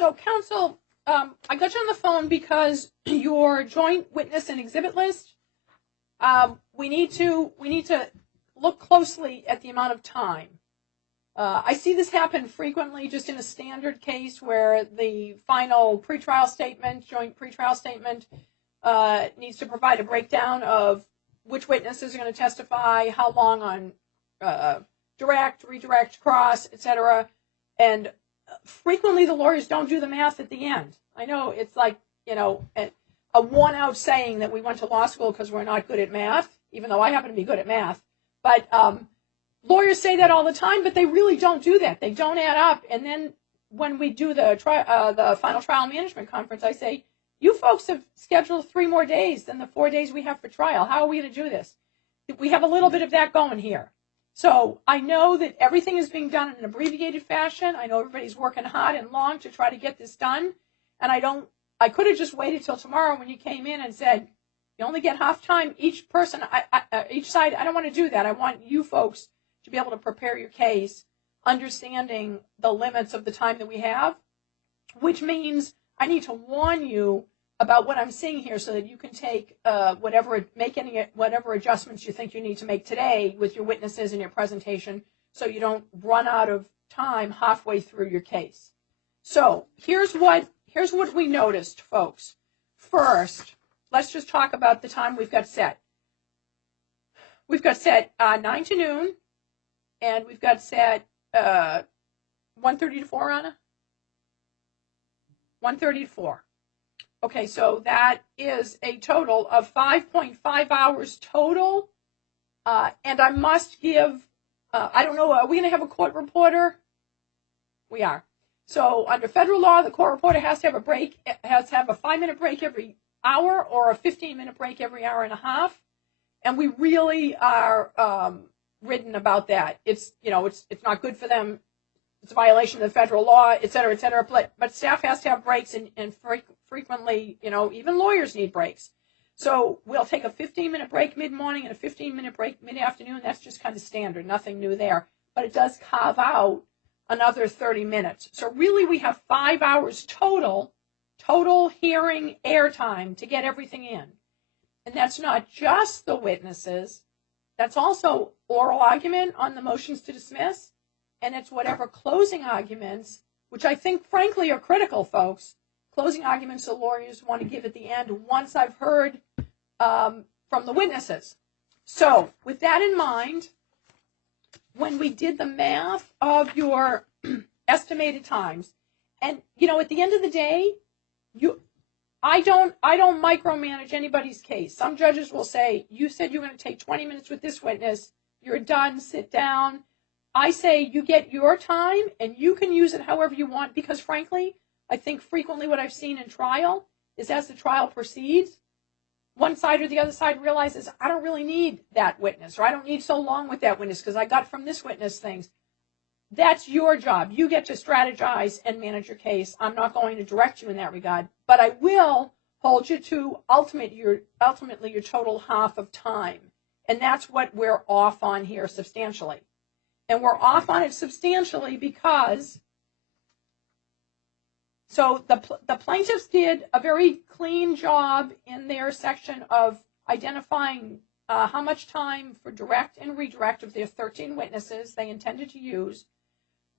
So, counsel, I got you on the phone because your joint witness and exhibit list, we need to look closely at the amount of time. I see this happen frequently just in a standard case where the final pretrial statement, joint pretrial statement, needs to provide a breakdown of which witnesses are going to testify, how long on direct, redirect, cross, etc. And frequently the lawyers don't do the math at the end. I know it's like, a worn-out saying that we went to law school because we're not good at math, even though I happen to be good at math. But lawyers say that all the time, but they really don't do that. They don't add up. And then when we do the final trial management conference, I say, you folks have scheduled 3 more days than the 4 days we have for trial. How are we going to do this? We have a little bit of that going here. So I know that everything is being done in an abbreviated fashion. I know everybody's working hard and long to try to get this done. And I could have just waited till tomorrow when you came in and said, you only get half time each person, each side. I don't want to do that. I want you folks to be able to prepare your case, understanding the limits of the time that we have, which means I need to warn you about what I'm seeing here so that you can take whatever adjustments you think you need to make today with your witnesses and your presentation so you don't run out of time halfway through your case. So here's what we noticed, folks. First, let's just talk about the time we've got set. We've got set 9 to noon, and we've got set 1:30 to 4, Anna? 1:30 to 4. Okay, so that is a total of 5.5 hours total. And I must give, I don't know, are we going to have a court reporter? We are. So under federal law, the court reporter has to have a break, has to have a 5-minute break every hour or a 15-minute break every hour and a half. And we really are ridden about that. It's not good for them. It's a violation of the federal law, et cetera, et cetera. But staff has to have breaks, and frequently, even lawyers need breaks. So we'll take a 15-minute break mid-morning and a 15-minute break mid-afternoon. That's just kind of standard, nothing new there. But it does carve out another 30 minutes. So really we have 5 hours total hearing airtime to get everything in. And that's not just the witnesses. That's also oral argument on the motions to dismiss. And it's whatever closing arguments, which I think, frankly, are critical, folks. Closing arguments the lawyers want to give at the end once I've heard from the witnesses. So with that in mind, when we did the math of your estimated times, and, at the end of the day, I don't micromanage anybody's case. Some judges will say, you said you're going to take 20 minutes with this witness. You're done. Sit down. I say you get your time and you can use it however you want because, frankly, I think frequently what I've seen in trial is as the trial proceeds, one side or the other side realizes I don't really need that witness or I don't need so long with that witness because I got from this witness things. That's your job. You get to strategize and manage your case. I'm not going to direct you in that regard, but I will hold you to ultimately your total half of time. And that's what we're off on here substantially. And we're off on it substantially because, so the plaintiffs did a very clean job in their section of identifying how much time for direct and redirect of their 13 witnesses they intended to use,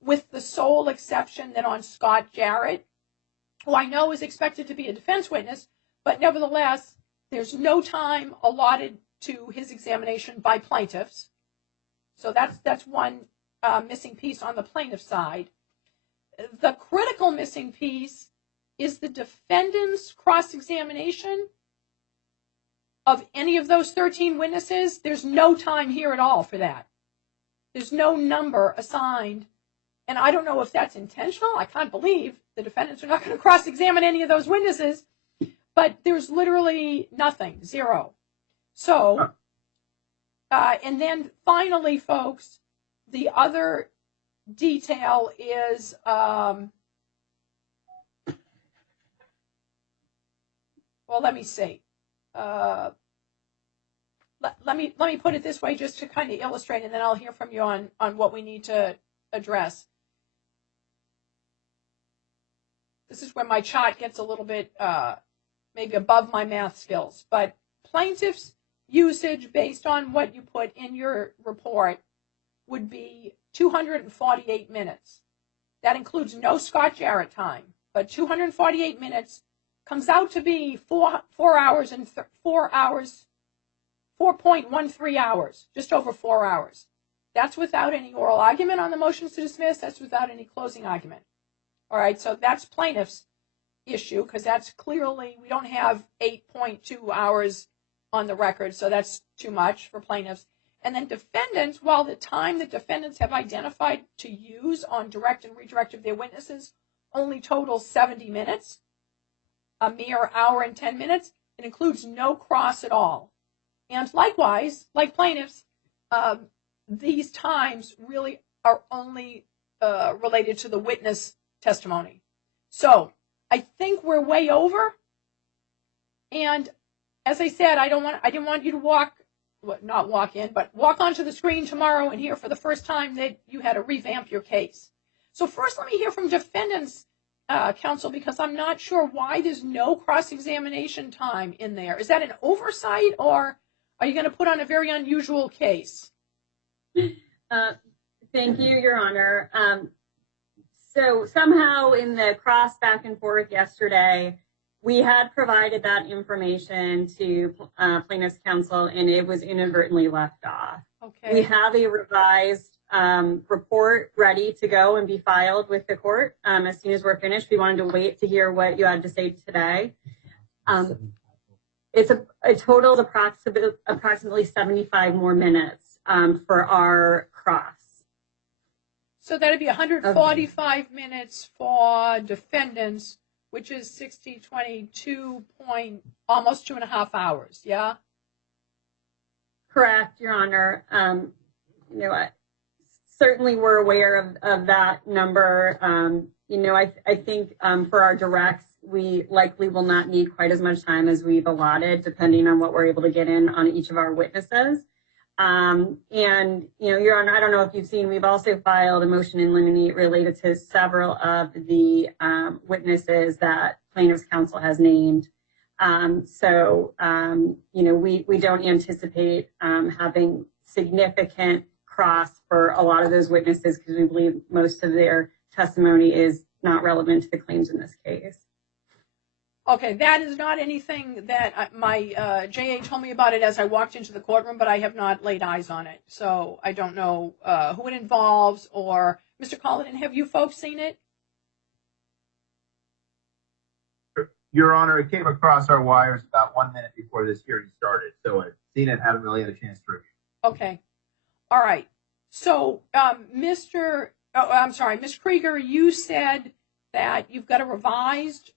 with the sole exception that on Scott Jarrett, who I know is expected to be a defense witness, but nevertheless, there's no time allotted to his examination by plaintiffs. So that's one missing piece on the plaintiff side. The critical missing piece is the defendant's cross-examination of any of those 13 witnesses. There's no time here at all for that. There's no number assigned. And I don't know if that's intentional. I can't believe the defendants are not going to cross-examine any of those witnesses. But there's literally nothing, zero. So, and then finally, folks, the other detail is, well, let me see. Let me put it this way just to kind of illustrate, and then I'll hear from you on what we need to address. this is where my chart gets a little bit maybe above my math skills, but plaintiff's usage based on what you put in your report would be 248 minutes. That includes no Scott Jarrett time, but 248 minutes comes out to be 4.13 hours, just over 4 hours. That's without any oral argument on the motions to dismiss. That's without any closing argument. All right, so that's plaintiff's issue, because that's clearly, we don't have 8.2 hours on the record, so that's too much for plaintiffs. And then defendants, while the time that defendants have identified to use on direct and redirect of their witnesses only totals 70 minutes, a mere hour and 10 minutes, it includes no cross at all. And likewise, like plaintiffs, these times really are only related to the witness testimony. So I think we're way over. And as I said, I didn't want you to walk onto the screen tomorrow and hear for the first time that you had to revamp your case. So first, let me hear from defendants' counsel, because I'm not sure why there's no cross-examination time in there. Is that an oversight, or are you going to put on a very unusual case? Thank you, Your Honor. So somehow in the cross back and forth yesterday, we had provided that information to plaintiff's counsel, and it was inadvertently left off. Okay. We have a revised report ready to go and be filed with the court as soon as we're finished. We wanted to wait to hear what you had to say today. It's a total of approximately 75 more minutes for our cross. So that'd be 145 minutes for defendants, which is 60-22 almost 2.5 hours. Yeah. Correct, Your Honor. Certainly we're aware of that number. I think for our directs, we likely will not need quite as much time as we've allotted, depending on what we're able to get in on each of our witnesses. Your Honor, I don't know if you've seen, we've also filed a motion in limine related to several of the witnesses that plaintiff's counsel has named. We don't anticipate having significant cross for a lot of those witnesses, because we believe most of their testimony is not relevant to the claims in this case. Okay, that is not anything that my JA told me about it as I walked into the courtroom, but I have not laid eyes on it. So I don't know who it involves, or Mr. Collin, have you folks seen it? Your Honor, it came across our wires about 1 minute before this hearing started. So I've seen it, haven't really had a chance to review. Okay. All right. So, Ms. Krieger, you said that you've got a revised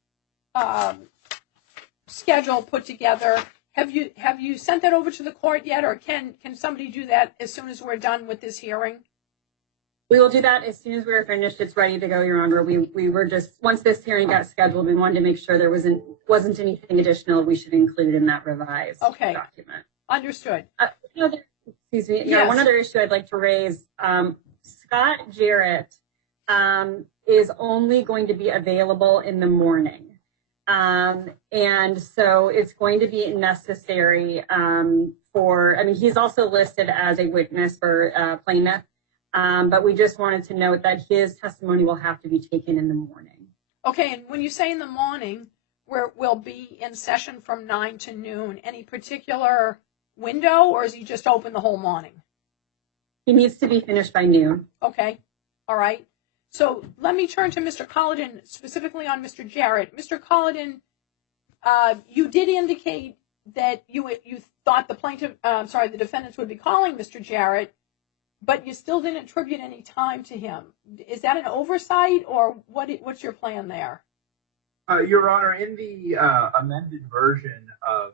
schedule put together. Have you sent that over to the court yet, or can somebody do that as soon as we're done with this hearing? We will do that as soon as we're finished. It's ready to go, Your Honor. We were just, once this hearing got scheduled, we wanted to make sure there wasn't anything additional we should include in that revised document. Understood. Excuse me. Yes. Yeah, one other issue I'd like to raise. Scott Jarrett is only going to be available in the morning. And so it's going to be necessary he's also listed as a witness for plaintiff, but we just wanted to note that his testimony will have to be taken in the morning. Okay, and when you say in the morning, we'll be in session from 9 to noon, any particular window, or is he just open the whole morning? He needs to be finished by noon. Okay, all right. So let me turn to Mr. Collin, specifically on Mr. Jarrett. Mr. Collin, you did indicate that you thought the defendants would be calling Mr. Jarrett, but you still didn't attribute any time to him. Is that an oversight, or what's your plan there? Your Honor, in the amended version of,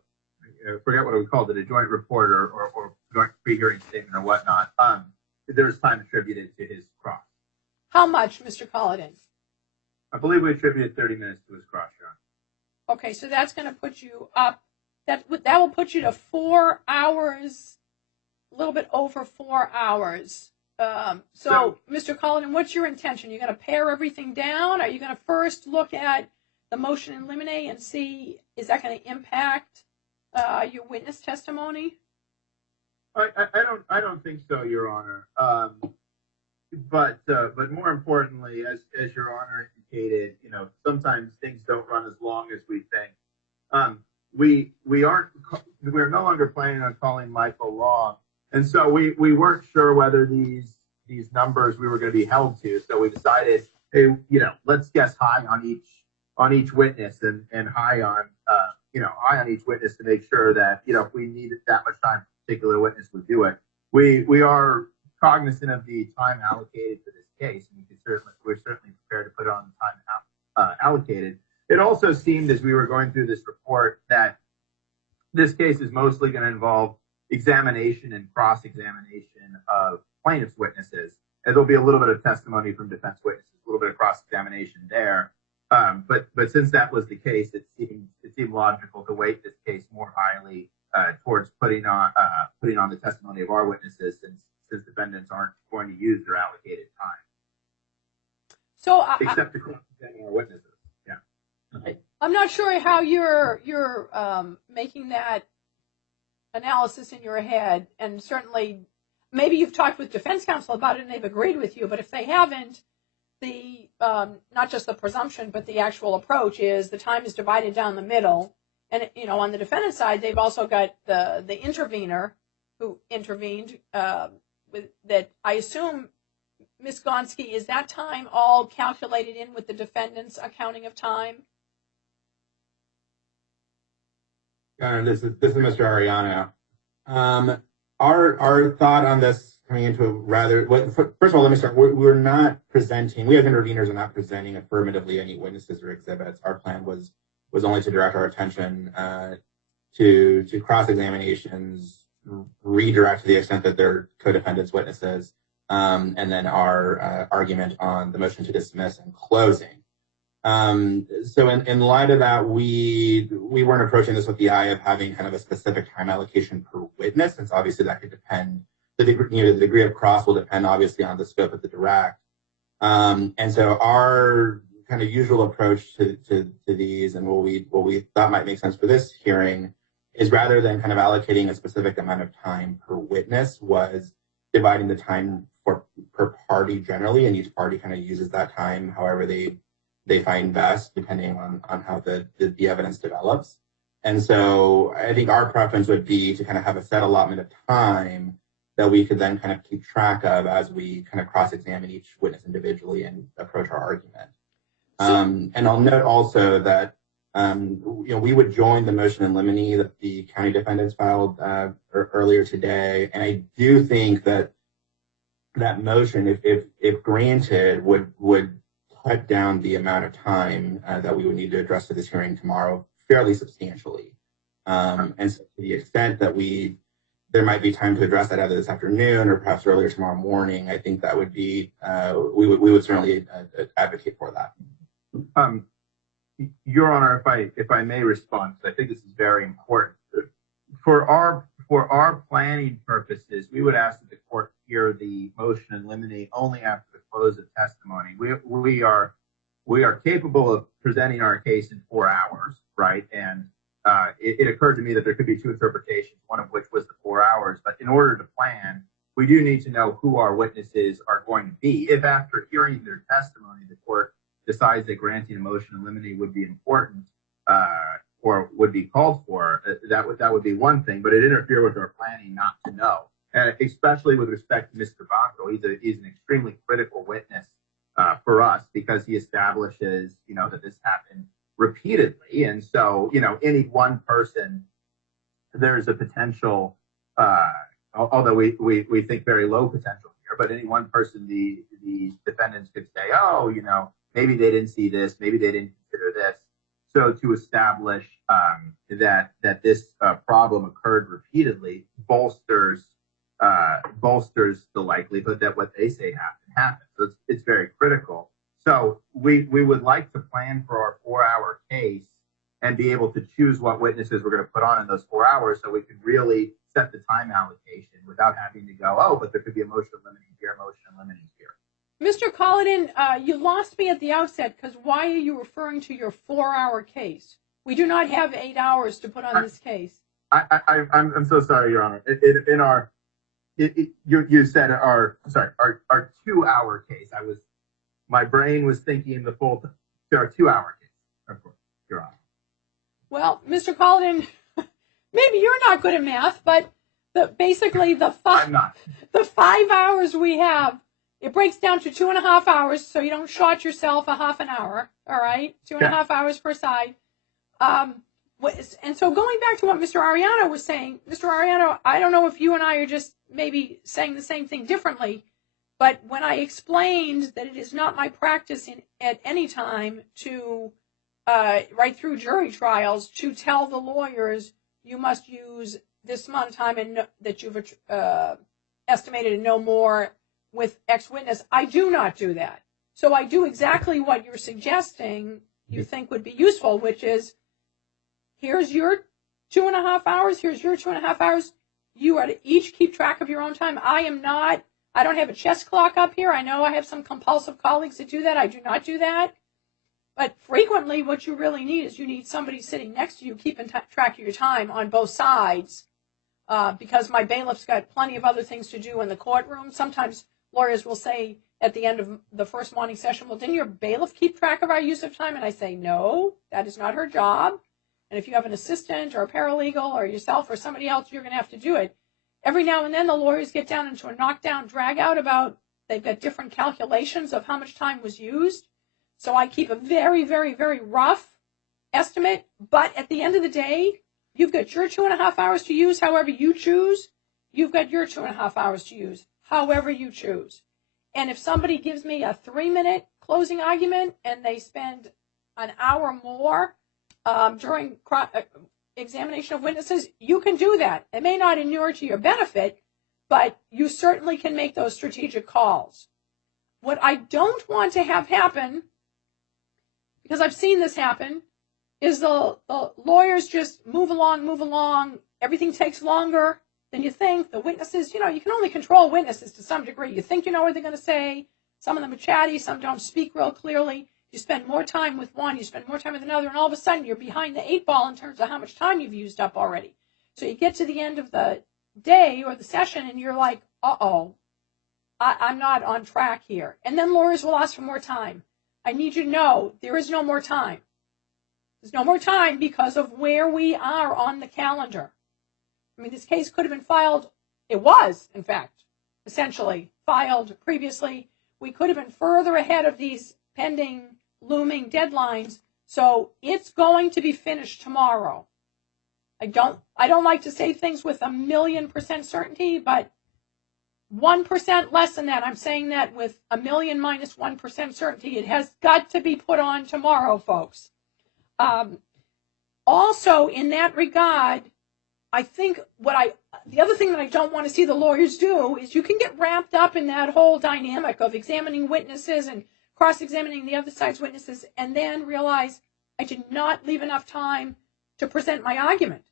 I forget what we called it, a joint report or joint pre-hearing statement or whatnot, there's time attributed to his cross. How much, Mr. Collin? I believe we attributed 30 minutes to his cross, Your Honor. Okay, so that's going to put you up. That will put you to 4 hours, a little bit over 4 hours So, Mr. Cullinan, what's your intention? You're going to pare everything down? Are you going to first look at the motion in limine and see, is that going to impact your witness testimony? I don't think so, Your Honor. But more importantly, as Your Honor indicated, sometimes things don't run as long as we think. We're no longer planning on calling Michael Long, and so we weren't sure whether these numbers we were going to be held to. So we decided, hey, let's guess high on each witness and high on each witness to make sure that if we needed that much time, a particular witness would do it. We are cognizant of the time allocated for this case, and we're certainly prepared to put on the time allocated. It also seemed as we were going through this report that this case is mostly going to involve examination and cross-examination of plaintiff's witnesses. And there'll be a little bit of testimony from defense witnesses, a little bit of cross-examination there. But since that was the case, it seemed logical to weight this case more highly towards putting on the testimony of our witnesses, since defendants aren't going to use their allocated time. So except to cross-examine our witnesses. Yeah. I'm not sure how you're making that analysis in your head, and certainly maybe you've talked with defense counsel about it and they've agreed with you, but if they haven't, the not just the presumption but the actual approach is the time is divided down the middle, and on the defendant's side they've also got the intervener who intervened with that. I assume, Ms. Gonski, is that time all calculated in with the defendant's accounting of time? This is Mr. Ariano. Our thought on this coming into first of all, let me start. We're not presenting. We as interveners are not presenting affirmatively any witnesses or exhibits. Our plan was only to direct our attention to cross-examinations, redirect to the extent that they're co-defendants' witnesses, and then our argument on the motion to dismiss and closing. So in light of that, we weren't approaching this with the eye of having kind of a specific time allocation per witness, since obviously that could depend. The degree of cross will depend obviously on the scope of the direct. And so our kind of usual approach to these, and what we thought might make sense for this hearing, is rather than kind of allocating a specific amount of time per witness, was dividing the time per party generally, and each party kind of uses that time however they find best, depending on how the evidence develops. And so I think our preference would be to kind of have a set allotment of time that we could then kind of keep track of as we kind of cross-examine each witness individually and approach our argument. And I'll note also that we would join the motion in limine that the county defendants filed earlier today, and I do think that motion, if granted, would cut down the amount of time that we would need to address to this hearing tomorrow fairly substantially. And so to the extent that there might be time to address that either this afternoon or perhaps earlier tomorrow morning, I think that would be, we would certainly advocate for that. Your Honor, if I may respond, because I think this is very important. For our planning purposes, we would ask that the court hear the motion in limine only after the close of testimony. We are capable of presenting our case in 4 hours, right? And it occurred to me that there could be two interpretations, one of which was the 4 hours. But in order to plan, we do need to know who our witnesses are going to be. If after hearing their testimony, the court decides that granting a motion in limine would be important or would be called for, that would be one thing. But it interfered with our planning not to know, and especially with respect to Mr. Bacco. He's an extremely critical witness for us because he establishes, that this happened repeatedly. And so, any one person, there's a potential, although we think very low potential here, but any one person, the defendants could say, oh, maybe they didn't see this, maybe they didn't consider this. So to establish that this problem occurred repeatedly bolsters the likelihood that what they say happened. So it's very critical. So we would like to plan for our 4-hour case and be able to choose what witnesses we're going to put on in those 4 hours so we can really set the time allocation without having to go, oh, but there could be a motion limiting here, motion limiting here. Mr. Collidan, you lost me at the outset because why are you referring to your 4-hour case? We do not have 8 hours to put on this case. I'm so sorry, Your Honor. You said our 2-hour case. My brain was thinking our 2-hour case, of course, Your Honor. Well, Mr. Collidan, maybe you're not good at math, but basically the 5 hours we have, it breaks down to 2.5 hours, so you don't short yourself a half an hour, all right? 2.5 hours per side. And so going back to what Mr. Ariano was saying, Mr. Ariano, I don't know if you and I are just maybe saying the same thing differently, but when I explained that it is not my practice at any time to, right through jury trials, to tell the lawyers you must use this amount of time and that you've estimated and no more with X witness, I do not do that. So I do exactly what you're suggesting you think would be useful, which is, here's your 2.5 hours, here's your 2.5 hours. You are to each keep track of your own time. I don't have a chess clock up here. I know I have some compulsive colleagues that do that. I do not do that. But frequently what you really need is you need somebody sitting next to you keeping track of your time on both sides, because my bailiff's got plenty of other things to do in the courtroom. Sometimes lawyers will say at the end of the first morning session, well, didn't your bailiff keep track of our use of time? And I say, no, that is not her job. And if you have an assistant or a paralegal or yourself or somebody else, you're going to have to do it. Every now and then the lawyers get down into a knockdown drag out about they've got different calculations of how much time was used. So I keep a very, very, very rough estimate. But at the end of the day, you've got your 2.5 hours to use however you choose. You've got your 2.5 hours to use however you choose. And if somebody gives me a 3-minute closing argument and they spend an hour more during examination of witnesses, you can do that. It may not inure to your benefit, but you certainly can make those strategic calls. What I don't want to have happen, because I've seen this happen, is the lawyers just move along. Everything takes longer than you think. The witnesses, you can only control witnesses to some degree. You think you know what they're going to say. Some of them are chatty. Some don't speak real clearly. You spend more time with one, you spend more time with another, and all of a sudden you're behind the 8 ball in terms of how much time you've used up already. So you get to the end of the day or the session and you're like, uh-oh, I'm not on track here. And then lawyers will ask for more time. I need you to know there is no more time. There's no more time because of where we are on the calendar. I mean, this case could have been filed. It was, in fact, essentially filed previously. We could have been further ahead of these pending looming deadlines, so it's going to be finished tomorrow. I don't like to say things with 1,000,000% certainty, but 1% less than that. I'm saying that with 1,000,000 minus 1% certainty. It has got to be put on tomorrow, folks. Also, in that regard, I think the other thing that I don't want to see the lawyers do is you can get wrapped up in that whole dynamic of examining witnesses and cross-examining the other side's witnesses and then realize I did not leave enough time to present my argument.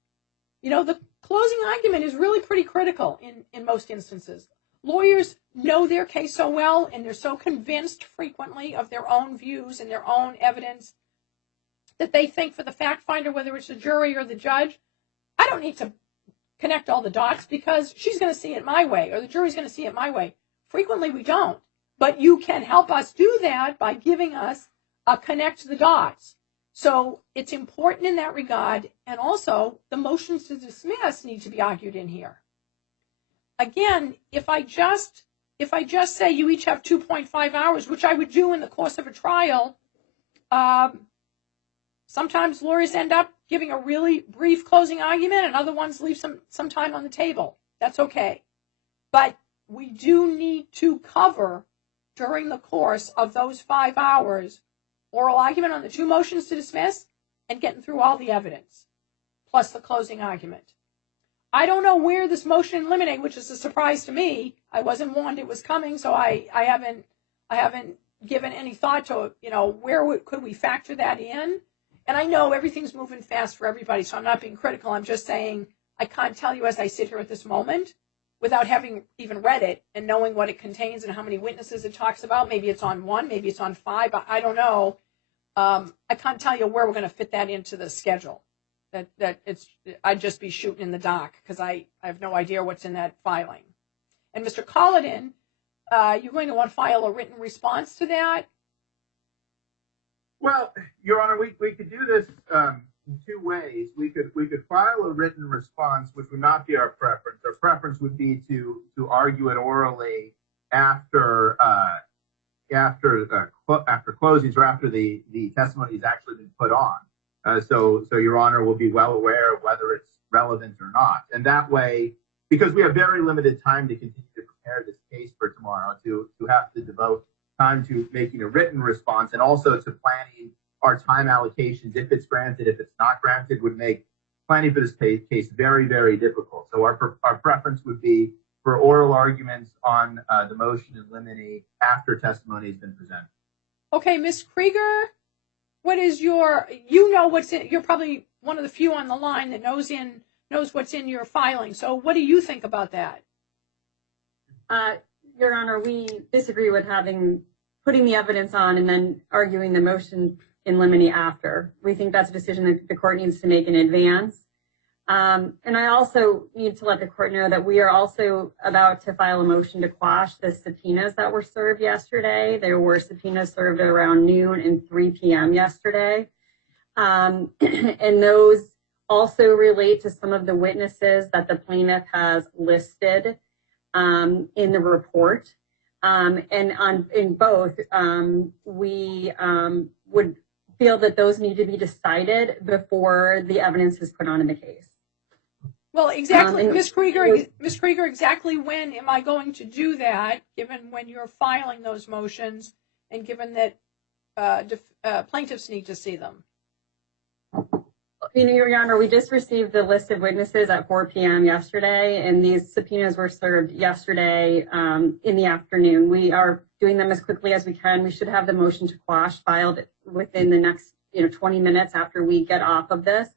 The closing argument is really pretty critical in most instances. Lawyers know their case so well and they're so convinced frequently of their own views and their own evidence that they think for the fact finder, whether it's the jury or the judge, I don't need to connect all the dots because she's going to see it my way or the jury's going to see it my way. Frequently we don't. But you can help us do that by giving us a connect the dots. So it's important in that regard. And also the motions to dismiss need to be argued in here. Again, if I just say you each have 2.5 hours, which I would do in the course of a trial, sometimes lawyers end up giving a really brief closing argument and other ones leave some time on the table. That's okay. But we do need to cover during the course of those 5 hours, oral argument on the 2 motions to dismiss and getting through all the evidence, plus the closing argument. I don't know where this motion in limine, which is a surprise to me, I wasn't warned it was coming, so I haven't given any thought to, where could we factor that in. and I know everything's moving fast for everybody, so I'm not being critical. I'm just saying I can't tell you as I sit here at this moment without having even read it and knowing what it contains and how many witnesses it talks about. Maybe it's on 1, maybe it's on 5. I don't know. I can't tell you where we're going to fit that into the schedule. I'd just be shooting in the dark because I have no idea what's in that filing. And Mr. Colladin, you're going to want to file a written response to that? Well, Your Honor, we could do this in 2 ways. We could file a written response, which would not be our preference. Our preference would be to argue it orally after closings or after the testimony has actually been put on. So Your Honor will be well aware of whether it's relevant or not. And that way, because we have very limited time to continue to prepare this case for tomorrow, to have to devote time to making a written response and also to planning our time allocations, if it's granted, if it's not granted, would make planning for this case very, very difficult. So our preference would be for oral arguments on the motion in limine after testimony has been presented. Okay, Ms. Krieger, what is you're probably one of the few on the line that knows what's in your filing. So what do you think about that? Your Honor, we disagree with putting the evidence on and then arguing the motion in limine after. We think that's a decision that the court needs to make in advance. And I also need to let the court know that we are also about to file a motion to quash the subpoenas that were served yesterday. There were subpoenas served around noon and 3 p.m. yesterday. And those also relate to some of the witnesses that the plaintiff has listed in the report. And in both, we would feel that those need to be decided before the evidence is put on in the case. Well, exactly, Ms. Krieger, exactly when am I going to do that, given when you're filing those motions and given that plaintiffs need to see them? Your Honor, we just received the list of witnesses at 4 p.m. yesterday, and these subpoenas were served yesterday in the afternoon. We are doing them as quickly as we can. We should have the motion to quash filed within the next 20 minutes after we get off of this.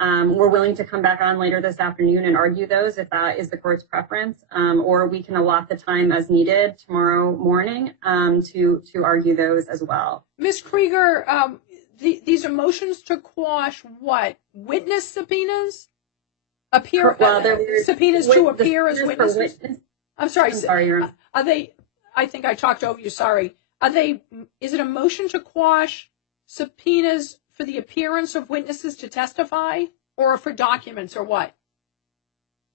We're willing to come back on later this afternoon and argue those if that is the court's preference, or we can allot the time as needed tomorrow morning to argue those as well. Ms. Krieger, these are motions to quash what? Witness subpoenas? Subpoenas to appear as witnesses? I'm sorry, Your Honor. Are they, I think I talked over you, sorry. Is it a motion to quash subpoenas for the appearance of witnesses to testify, or for documents, or what?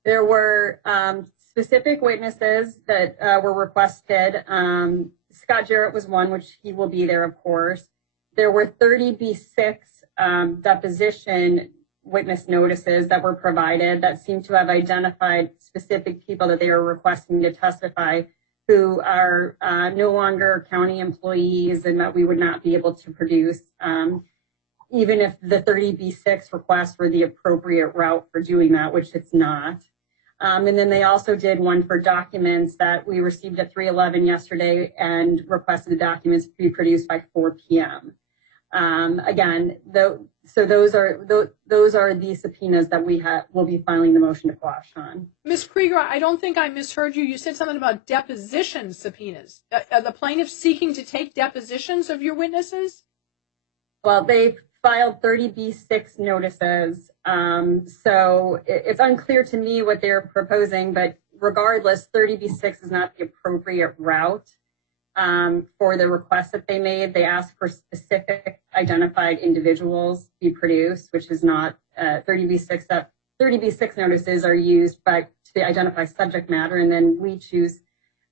There were specific witnesses that were requested. Scott Jarrett was one, which he will be there, of course. There were 30 B6 deposition witness notices that were provided that seem to have identified specific people that they are requesting to testify who are no longer county employees and that we would not be able to produce, even if the 30 B6 requests were the appropriate route for doing that, which it's not. And then they also did one for documents that we received at 3:11 yesterday and requested the documents be produced by 4 p.m. Again, so those are the subpoenas that will be filing the motion to quash on. Ms. Krieger, I don't think I misheard you. You said something about deposition subpoenas. Are the plaintiffs seeking to take depositions of your witnesses? Well, they filed 30 B6 notices. So it's unclear to me what they're proposing, but regardless, 30 B6 is not the appropriate route for the request that they made. They asked for specific identified individuals be produced, which is not 30 B6 notices are used to identify subject matter, and then we choose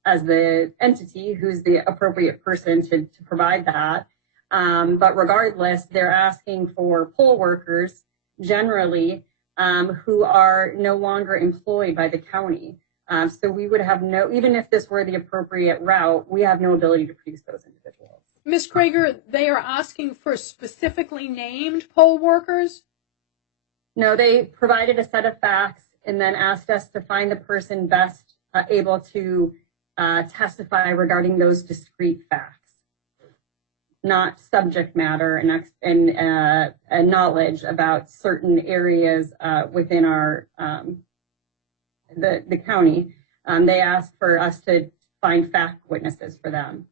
as the entity who's the appropriate person to provide that. But regardless, they're asking for poll workers generally who are no longer employed by the county. So we would have even if this were the appropriate route, we have no ability to produce those individuals. Ms. Krieger, they are asking for specifically named poll workers? No, they provided a set of facts and then asked us to find the person best able to testify regarding those discrete facts. not subject matter and knowledge about certain areas within our the county. They asked for us to find fact witnesses for them.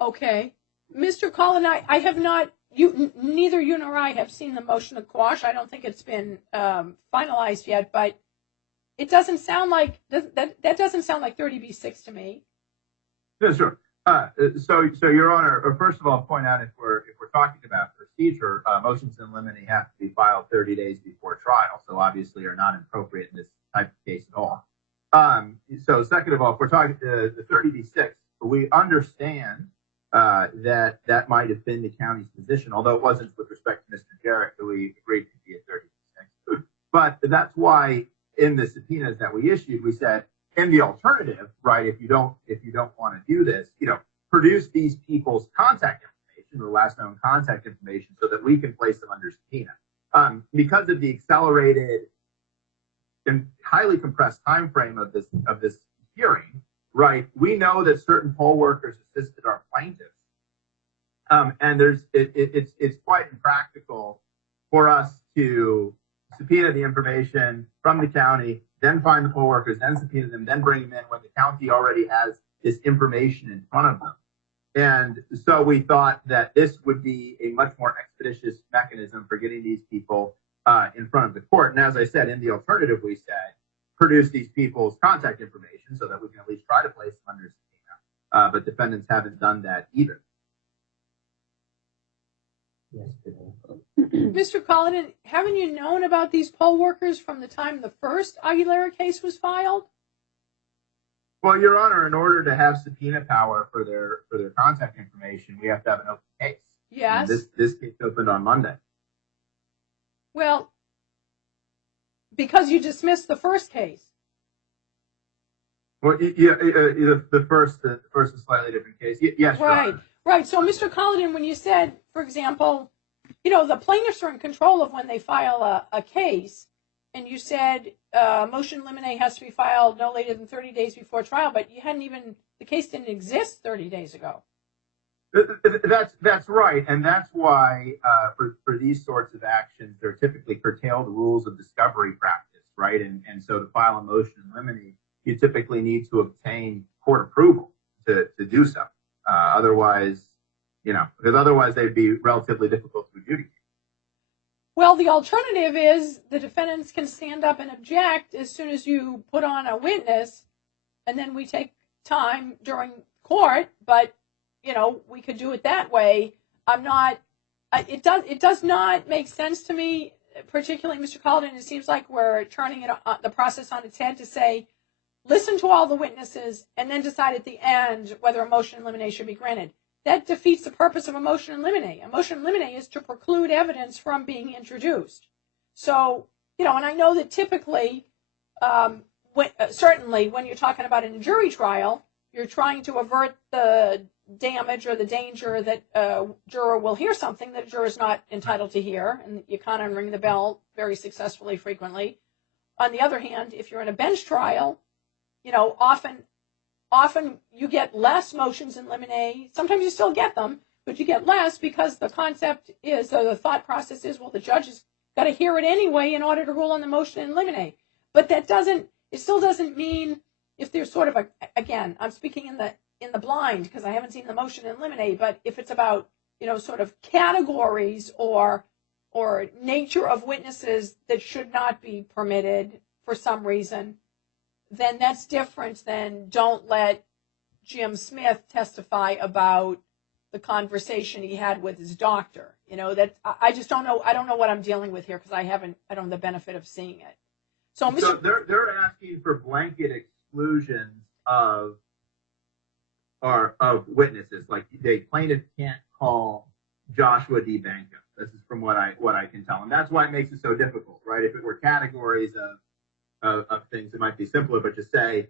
Okay. Mr. Collin, I have not, neither you nor I have seen the motion to quash. I don't think it's been finalized yet, but it doesn't sound like, that doesn't sound like 30B6 to me. Yeah, sure. So Your Honor, first of all, point out if we're talking about procedure, motions in limine have to be filed 30 days before trial, so obviously are not appropriate in this type of case at all. So second of all, if we're talking the 30B6, we understand that might have been the county's position, although it wasn't with respect to Mr. Jarrett, who we agreed to be a 30B6. But that's why in the subpoenas that we issued, we said, in the alternative, right, if you don't want to do this, produce these people's contact information, the last known contact information, so that we can place them under subpoena. Because of the accelerated and highly compressed time frame of this hearing, right, we know that certain poll workers assisted our plaintiffs, and it's quite impractical for us to subpoena the information from the county, then find the poll workers, then subpoena them, then bring them in when the county already has this information in front of them. And so we thought that this would be a much more expeditious mechanism for getting these people in front of the court. And as I said, in the alternative, we said, produce these people's contact information so that we can at least try to place them under subpoena. But defendants haven't done that either. Mr. Collin, haven't you known about these poll workers from the time the first Aguilera case was filed? Well, Your Honor, in order to have subpoena power for their contact information, we have to have an open case. Yes. And this case opened on Monday. Well, because you dismissed the first case. Well, yeah, the first is a slightly different case. Yes, Your Right, Honor. right. So, Mr. Collin, when you said, for example, the plaintiffs are in control of when they file a case, and you said motion in limine has to be filed no later than 30 days before trial, but the case didn't exist 30 days ago. That's right, and that's why for these sorts of actions, they're typically curtailed rules of discovery practice, right? And so to file a motion in limine, you typically need to obtain court approval to do so. Otherwise, because otherwise they'd be relatively difficult to adjudicate. Well, the alternative is the defendants can stand up and object as soon as you put on a witness, and then we take time during court, but we could do it that way. It does not make sense to me, particularly, Mr. Collin. It seems like we're turning the process on its head to say, listen to all the witnesses and then decide at the end whether a motion in limine should be granted. That defeats the purpose of a motion in limine. A motion in limine is to preclude evidence from being introduced. So, and I know that typically, certainly when you're talking about in a jury trial, you're trying to avert the damage or the danger that a juror will hear something that a juror is not entitled to hear, and you kind of ring the bell very successfully frequently. On the other hand, if you're in a bench trial, often you get less motions in limine. Sometimes you still get them, but you get less because the concept is, or the thought process is, well, the judge has got to hear it anyway in order to rule on the motion in limine. But it still doesn't mean if there's sort of again, I'm speaking in the blind because I haven't seen the motion in limine, but if it's about, sort of categories or nature of witnesses that should not be permitted for some reason, then that's different than don't let Jim Smith testify about the conversation he had with his doctor. That I just don't know. I don't know what I'm dealing with here because I don't have the benefit of seeing it. So they're asking for blanket exclusions of witnesses. Like the plaintiff can't call Joshua D. Banco. This is from what I can tell, and that's why it makes it so difficult, right? If it were categories of things, it might be simpler, but to say,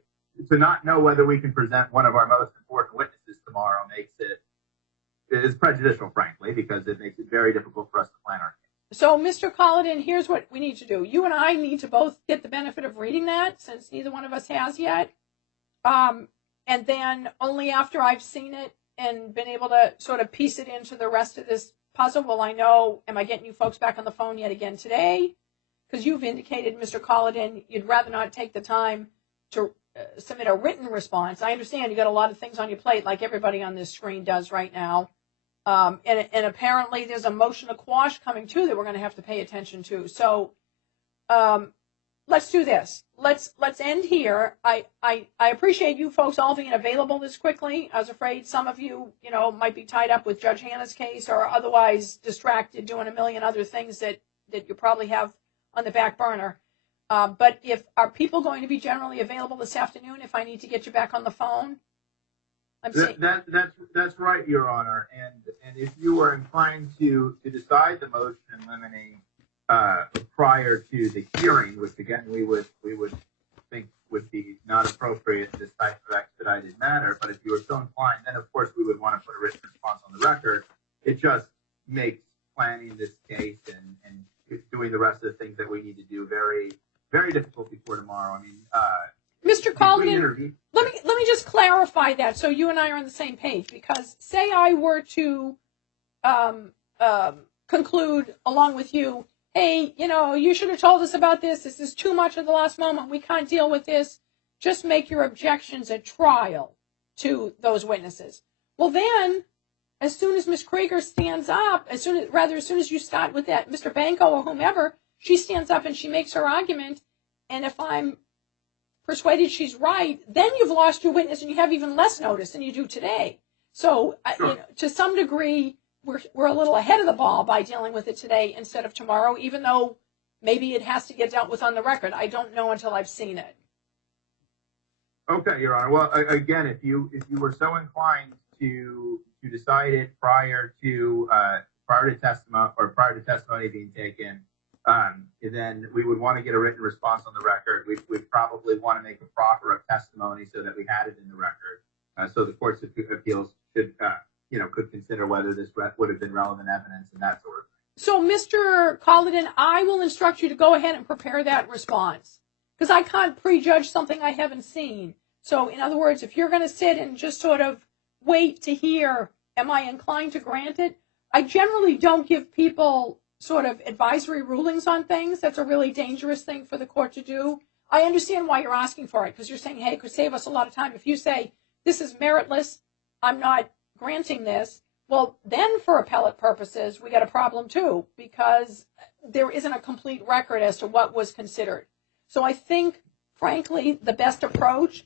to not know whether we can present one of our most important witnesses tomorrow is prejudicial, frankly, because it makes it very difficult for us to plan our case. So, Mr. Collin, here's what we need to do. You and I need to both get the benefit of reading that, since neither one of us has yet. And then only after I've seen it and been able to sort of piece it into the rest of this puzzle? Well, I know, am I getting you folks back on the phone yet again today? Because you've indicated, Mr. Colladin, you'd rather not take the time to submit a written response. I understand you got a lot of things on your plate, like everybody on this screen does right now. And apparently there's a motion to quash coming too that we're going to have to pay attention to. So let's do this. Let's end here. I appreciate you folks all being available this quickly. I was afraid some of you, might be tied up with Judge Hannah's case or otherwise distracted doing a million other things that you probably have on the back burner. But are people going to be generally available this afternoon if I need to get you back on the phone? That's right, Your Honor. And if you are inclined to decide the motion in limine prior to the hearing, which again we would think would be not appropriate in this type of expedited matter, but if you are so inclined, then of course we would want to put a written response on the record. It just makes planning this case and doing the rest of the things that we need to do very, very difficult before tomorrow. I mean, Mr. Colladin, let me just clarify that so you and I are on the same page. Because say I were to conclude along with you, hey, you should have told us about this. This is too much at the last moment. We can't deal with this. Just make your objections at trial to those witnesses. Well, then, as soon as Ms. Krieger stands up, as soon as you start with that, Mr. Banco or whomever, she stands up and she makes her argument. And if I'm persuaded she's right, then you've lost your witness and you have even less notice than you do today. So, sure. To some degree, we're a little ahead of the ball by dealing with it today instead of tomorrow, even though maybe it has to get dealt with on the record. I don't know until I've seen it. Okay, Your Honor. Well, again, if you were so inclined to decide it prior to testimony being taken, then we would want to get a written response on the record. We'd probably want to make a proffer of testimony so that we had it in the record. So the courts of appeals could consider whether this would have been relevant evidence and that sort of thing. So, Mr. Colladin, I will instruct you to go ahead and prepare that response because I can't prejudge something I haven't seen. So, in other words, if you're going to sit and just sort of wait to hear, am I inclined to grant it? I generally don't give people sort of advisory rulings on things. That's a really dangerous thing for the court to do. I understand why you're asking for it because you're saying, hey, it could save us a lot of time. If you say, this is meritless, I'm not granting this, well, then for appellate purposes, we got a problem too because there isn't a complete record as to what was considered. So I think, frankly, the best approach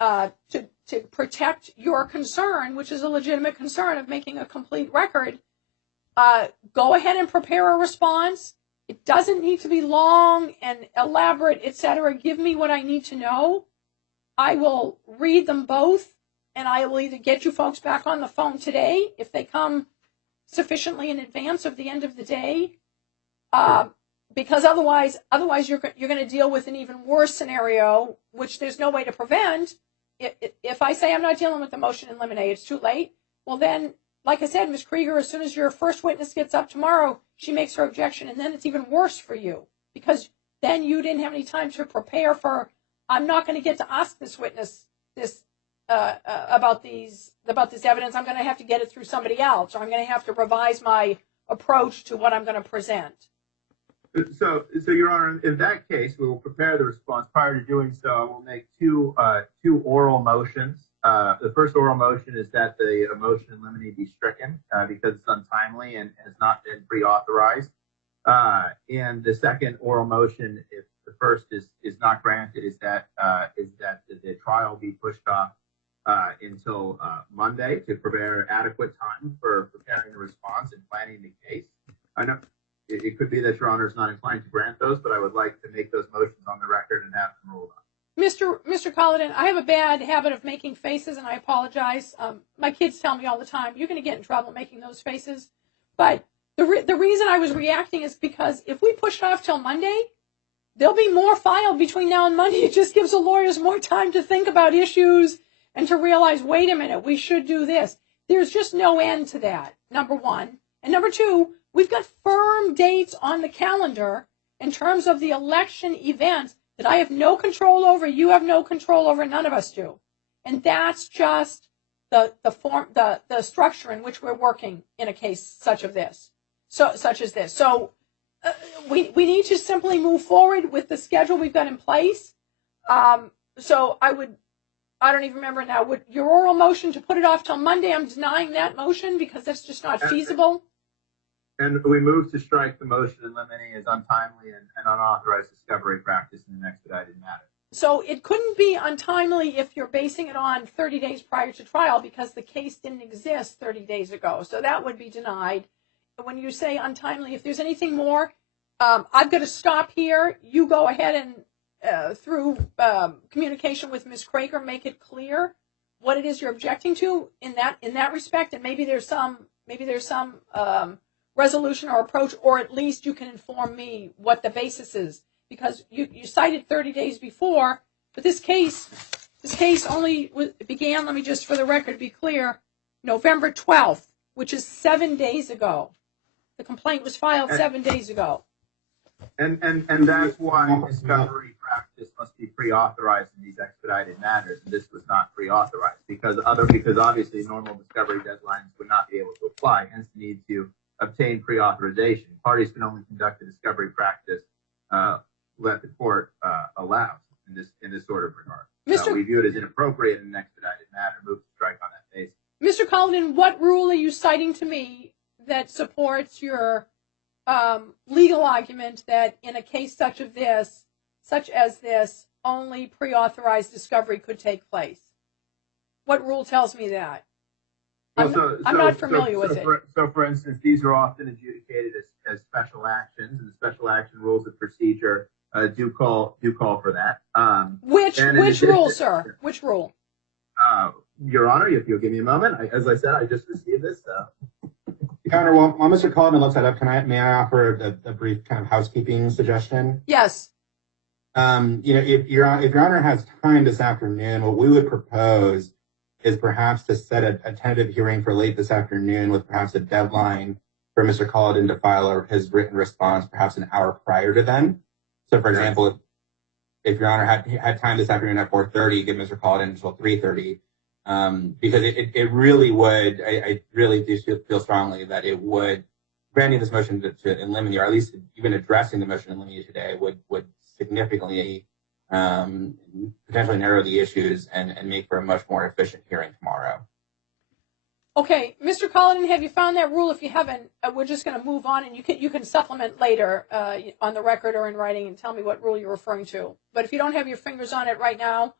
to protect your concern, which is a legitimate concern of making a complete record, go ahead and prepare a response. It doesn't need to be long and elaborate, etc. Give me what I need to know. I will read them both, and I will either get you folks back on the phone today if they come sufficiently in advance of the end of the day, because otherwise you're going to deal with an even worse scenario, which there's no way to prevent. If I say I'm not dealing with the motion in limine, it's too late. Well, then, like I said, Ms. Krieger, as soon as your first witness gets up tomorrow, she makes her objection, and then it's even worse for you because then you didn't have any time to prepare for, I'm not going to get to ask this witness about this evidence. I'm going to have to get it through somebody else, or I'm going to have to revise my approach to what I'm going to present. So, Your Honor, in that case, we will prepare the response. Prior to doing so, I will make two oral motions. The first oral motion is that the motion in limine be stricken because it's untimely and has not been pre-authorized. And the second oral motion, if the first is not granted, is that the trial be pushed off until Monday to prepare adequate time for preparing the response and planning the case. I know it could be that Your Honor is not inclined to grant those, but I would like to make those motions on the record and have them ruled on. Mr. Colladin, I have a bad habit of making faces, and I apologize. My kids tell me all the time, you're going to get in trouble making those faces. But the reason I was reacting is because if we push it off till Monday, there'll be more filed between now and Monday. It just gives the lawyers more time to think about issues and to realize, wait a minute, we should do this. There's just no end to that, number one. And number two, we've got firm dates on the calendar in terms of the election events that I have no control over, you have no control over, none of us do. And that's just the structure in which we're working in a case such as this. So we need to simply move forward with the schedule we've got in place. So I don't even remember now. Would your oral motion to put it off till Monday? I'm denying that motion because that's just not feasible. And we move to strike the motion in limine as untimely and unauthorized discovery practice in an expedited matter. So it couldn't be untimely if you're basing it on 30 days prior to trial because the case didn't exist 30 days ago. So that would be denied. When you say untimely, if there's anything more, I've got to stop here. You go ahead and through communication with Ms. Krager, make it clear what it is you're objecting to in that respect, and maybe there's some resolution or approach, or at least you can inform me what the basis is, because you cited 30 days before, but this case only began, let me just for the record be clear, November 12th, which is 7 days ago. The complaint was filed 7 days ago. And that's why discovery practice must be pre-authorized in these expedited matters, and this was not pre-authorized because obviously normal discovery deadlines would not be able to apply, hence the need to obtain pre-authorization. Parties can only conduct a discovery practice let the court allow in this sort of regard. We view it as inappropriate in an expedited matter, move to strike on that basis. Mr. Cullinan, what rule are you citing to me that supports your legal argument that in a case such as this, only pre-authorized discovery could take place? What rule tells me that? I'm not familiar with it. So, for instance, these are often adjudicated as special actions, and the special action rules of procedure do call for that. Which rule, sir? Which rule? Your Honor, if you'll give me a moment. As I said, I just received this. Your Honor, while Mr. Cullinan looks that up, may I offer a brief kind of housekeeping suggestion? Yes. If Your Honor has time this afternoon, what we would propose is perhaps to set a tentative hearing for late this afternoon with perhaps a deadline for Mr. Cullinan to file his written response perhaps an hour prior to then. So, for example, if Your Honor had time this afternoon at 4:30, give Mr. Cullinan until 3:30, because it really would, I really do feel strongly that it would, granting this motion to eliminate, or at least even addressing the motion to eliminate today, would significantly potentially narrow the issues and make for a much more efficient hearing tomorrow. Okay, Mr. Cullinan, have you found that rule? If you haven't, we're just going to move on, and you can supplement later on the record or in writing and tell me what rule you're referring to. But if you don't have your fingers on it right now,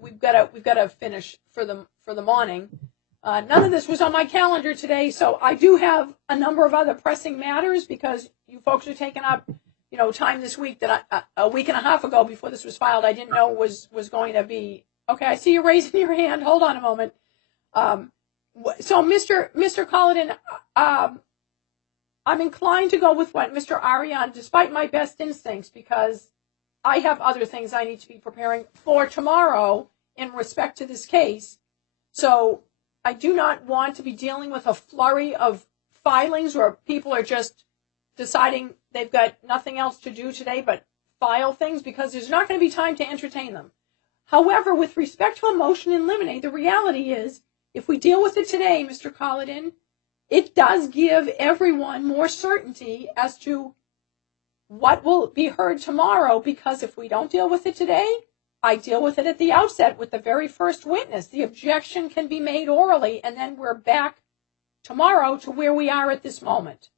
we've got to finish for the morning. None of this was on my calendar today, so I do have a number of other pressing matters because you folks are taking up time this week that a week and a half ago before this was filed I didn't know was going to be. Okay, I see you raising your hand. Hold on a moment. So, Mr. Cullinan, I'm inclined to go with what Mr. Adrian, despite my best instincts, because I have other things I need to be preparing for tomorrow in respect to this case. So I do not want to be dealing with a flurry of filings where people are just deciding they've got nothing else to do today but file things, because there's not going to be time to entertain them. However, with respect to a motion in limine, the reality is, if we deal with it today, Mr. Cullinan, it does give everyone more certainty as to what will be heard tomorrow, because if we don't deal with it today, I deal with it at the outset with the very first witness. The objection can be made orally, and then we're back tomorrow to where we are at this moment.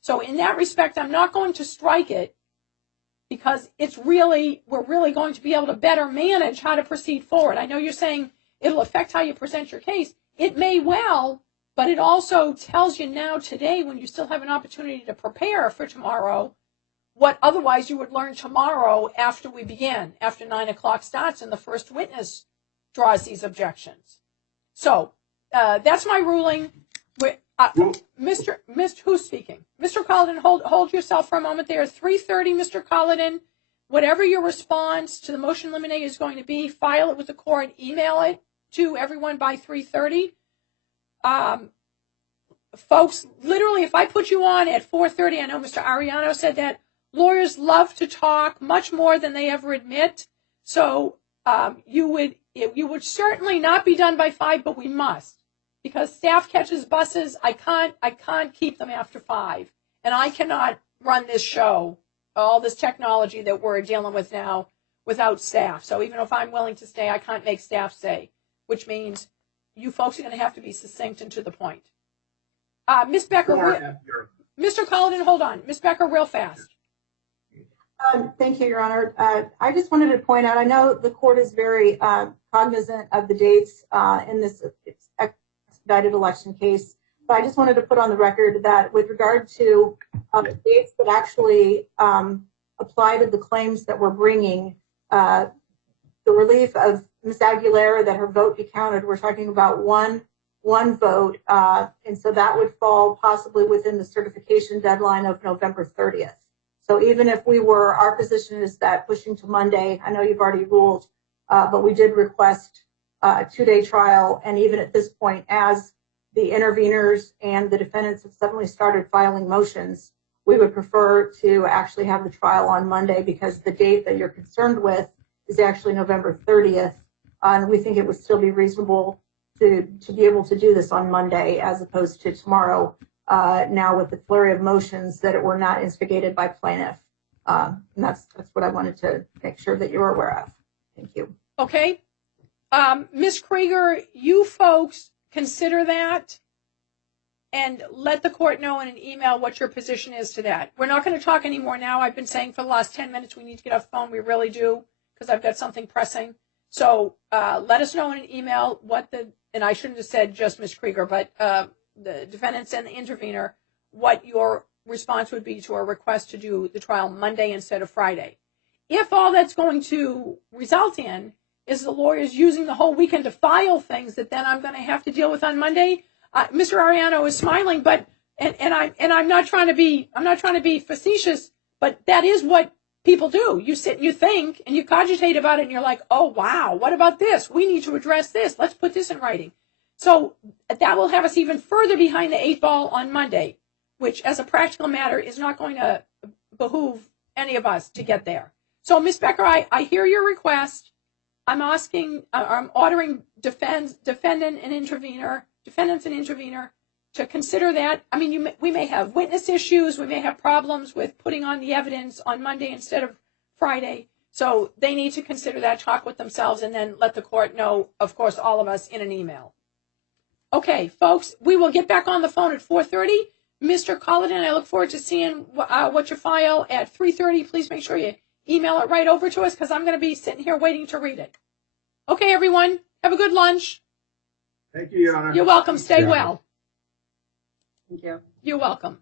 So in that respect, I'm not going to strike it, because we're really going to be able to better manage how to proceed forward. I know you're saying it'll affect how you present your case. It may well, but it also tells you now today, when you still have an opportunity to prepare for tomorrow, what otherwise you would learn tomorrow after we begin, after 9 o'clock starts and the first witness draws these objections. So that's my ruling. Who's speaking? Mr. Cullinan, hold yourself for a moment there. 3:30, Mr. Cullinan. Whatever your response to the motion limine is going to be, file it with the court, email it to everyone by 3:30. Folks, literally, if I put you on at 4:30, I know Mr. Ariano said that lawyers love to talk much more than they ever admit. So you would certainly not be done by 5, but we must, because staff catches buses. I can't keep them after 5, and I cannot run this show, all this technology that we're dealing with now, without staff. So even if I'm willing to stay, I can't make staff stay, which means you folks are going to have to be succinct and to the point. Ms. Becker, Mr. Cullinan, hold on. Ms. Becker, real fast. Thank you, Your Honor. I just wanted to point out, I know the court is very cognizant of the dates in this expedited election case, but I just wanted to put on the record that with regard to dates that actually apply to the claims that we're bringing, the relief of Ms. Aguilera, that her vote be counted, we're talking about one vote, and so that would fall possibly within the certification deadline of November 30th. So even if our position is that pushing to Monday, I know you've already ruled, but we did request a 2-day trial, and even at this point, as the interveners and the defendants have suddenly started filing motions, we would prefer to actually have the trial on Monday, because the date that you're concerned with is actually November 30th, and we think it would still be reasonable to be able to do this on Monday as opposed to tomorrow, now with the flurry of motions that were not instigated by plaintiff. And that's what I wanted to make sure that you're aware of. Thank you. Okay. Ms. Krieger, you folks consider that and let the court know in an email what your position is to that. We're not going to talk anymore now. I've been saying for the last 10 minutes we need to get off the phone. We really do, because I've got something pressing. So let us know in an email and I shouldn't have said just Ms. Krieger, but the defendants and the intervener, what your response would be to a request to do the trial Monday instead of Friday. If all that's going to result in is the lawyers using the whole weekend to file things that then I'm going to have to deal with on Monday, Mr. Ariano is smiling, but I'm not trying to be facetious, but that is what people do. You sit and you think and you cogitate about it, and you're like, oh wow, what about this? We need to address this. Let's put this in writing. So that will have us even further behind the 8 ball on Monday, which as a practical matter is not going to behoove any of us to get there. So Ms. Becker, I hear your request. I'm ordering defendants and intervener to consider that. I mean, we may have witness issues. We may have problems with putting on the evidence on Monday instead of Friday. So they need to consider that, talk with themselves, and then let the court know, of course, all of us in an email. Okay, folks, we will get back on the phone at 4:30. Mr. Cullinan, I look forward to seeing what you file at 3:30. Please make sure you email it right over to us, because I'm going to be sitting here waiting to read it. Okay, everyone, have a good lunch. Thank you, Your Honor. You're welcome. Stay well. Thank you. You're welcome.